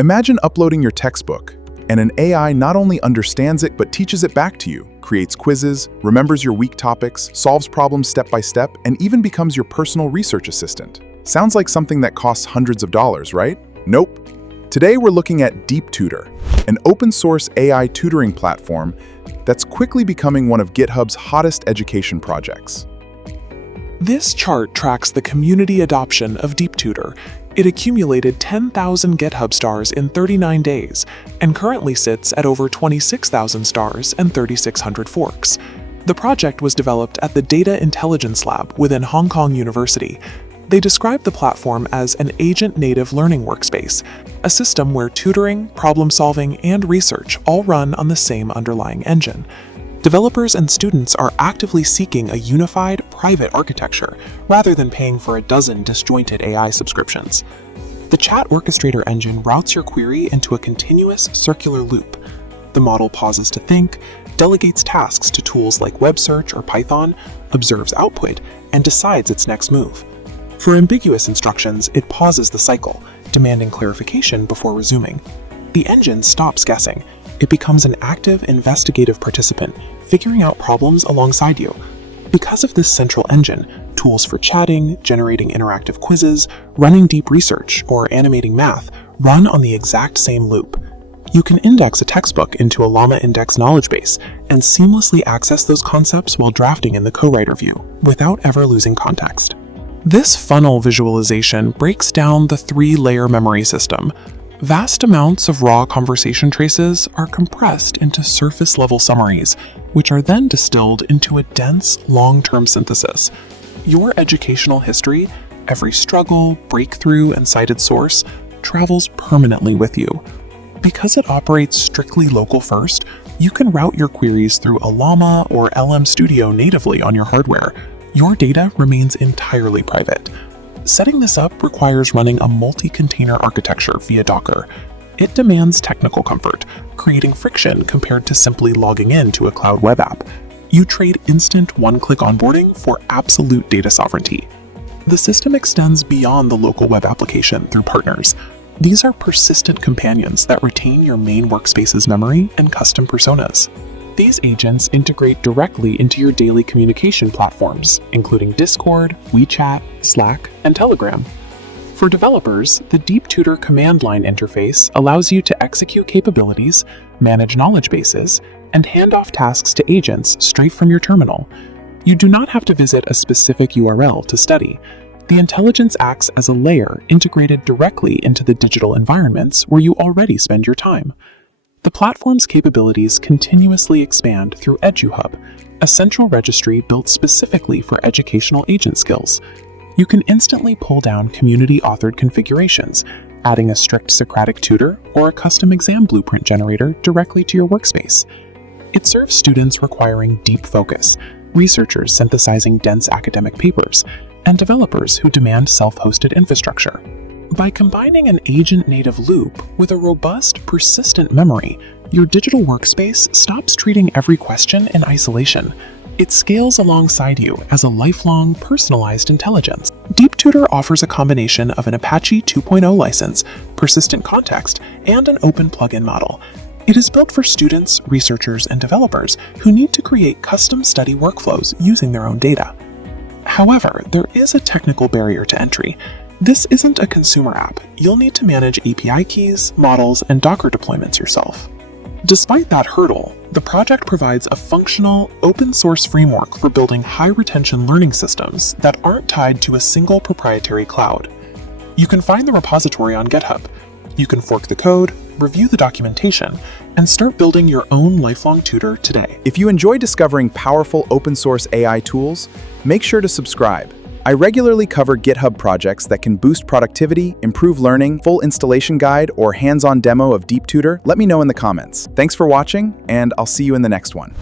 Imagine uploading your textbook, and an AI not only understands it but teaches it back to you, creates quizzes, remembers your weak topics, solves problems step by step, and even becomes your personal research assistant. Sounds like something that costs hundreds of dollars, right? Nope. Today we're looking at DeepTutor, an open-source AI tutoring platform that's quickly becoming one of GitHub's hottest education projects. This chart tracks the community adoption of DeepTutor. It accumulated 10,000 GitHub stars in 39 days and currently sits at over 26,000 stars and 3,600 forks. The project was developed at the Data Intelligence Lab within Hong Kong University. They describe the platform as an agent-native learning workspace, a system where tutoring, problem-solving, and research all run on the same underlying engine. Developers and students are actively seeking a unified, private architecture rather than paying for a dozen disjointed AI subscriptions. The chat orchestrator engine routes your query into a continuous circular loop. The model pauses to think, delegates tasks to tools like web search or Python, observes output, and decides its next move. For ambiguous instructions, it pauses the cycle, demanding clarification before resuming. The engine stops guessing. It becomes an active, investigative participant, figuring out problems alongside you. Because of this central engine, tools for chatting, generating interactive quizzes, running deep research, or animating math run on the exact same loop. You can index a textbook into a Llama Index knowledge base and seamlessly access those concepts while drafting in the co-writer view, without ever losing context. This funnel visualization breaks down the three-layer memory system. Vast amounts of raw conversation traces are compressed into surface-level summaries, which are then distilled into a dense, long-term synthesis. Your educational history, every struggle, breakthrough, and cited source, travels permanently with you. Because it operates strictly local first, you can route your queries through a Llama or LM Studio natively on your hardware. Your data remains entirely private. Setting this up requires running a multi-container architecture via Docker. It demands technical comfort, creating friction compared to simply logging in to a cloud web app. You trade instant one-click onboarding for absolute data sovereignty. The system extends beyond the local web application through partners. These are persistent companions that retain your main workspace's memory and custom personas. These agents integrate directly into your daily communication platforms, including Discord, WeChat, Slack, and Telegram. For developers, the DeepTutor command line interface allows you to execute capabilities, manage knowledge bases, and hand off tasks to agents straight from your terminal. You do not have to visit a specific URL to study. The intelligence acts as a layer integrated directly into the digital environments where you already spend your time. The platform's capabilities continuously expand through EduHub, a central registry built specifically for educational agent skills. You can instantly pull down community-authored configurations, adding a strict Socratic tutor or a custom exam blueprint generator directly to your workspace. It serves students requiring deep focus, researchers synthesizing dense academic papers, and developers who demand self-hosted infrastructure. By combining an agent-native loop with a robust, persistent memory, your digital workspace stops treating every question in isolation. It scales alongside you as a lifelong, personalized intelligence. DeepTutor offers a combination of an Apache 2.0 license, persistent context, and an open plugin model. It is built for students, researchers, and developers who need to create custom study workflows using their own data. However, there is a technical barrier to entry. This isn't a consumer app. You'll need to manage API keys, models, and Docker deployments yourself. Despite that hurdle, the project provides a functional, open-source framework for building high-retention learning systems that aren't tied to a single proprietary cloud. You can find the repository on GitHub. You can fork the code, review the documentation, and start building your own lifelong tutor today. If you enjoy discovering powerful open-source AI tools, make sure to subscribe. I regularly cover GitHub projects that can boost productivity, improve learning, full installation guide, or hands-on demo of DeepTutor. Let me know in the comments. Thanks for watching, and I'll see you in the next one.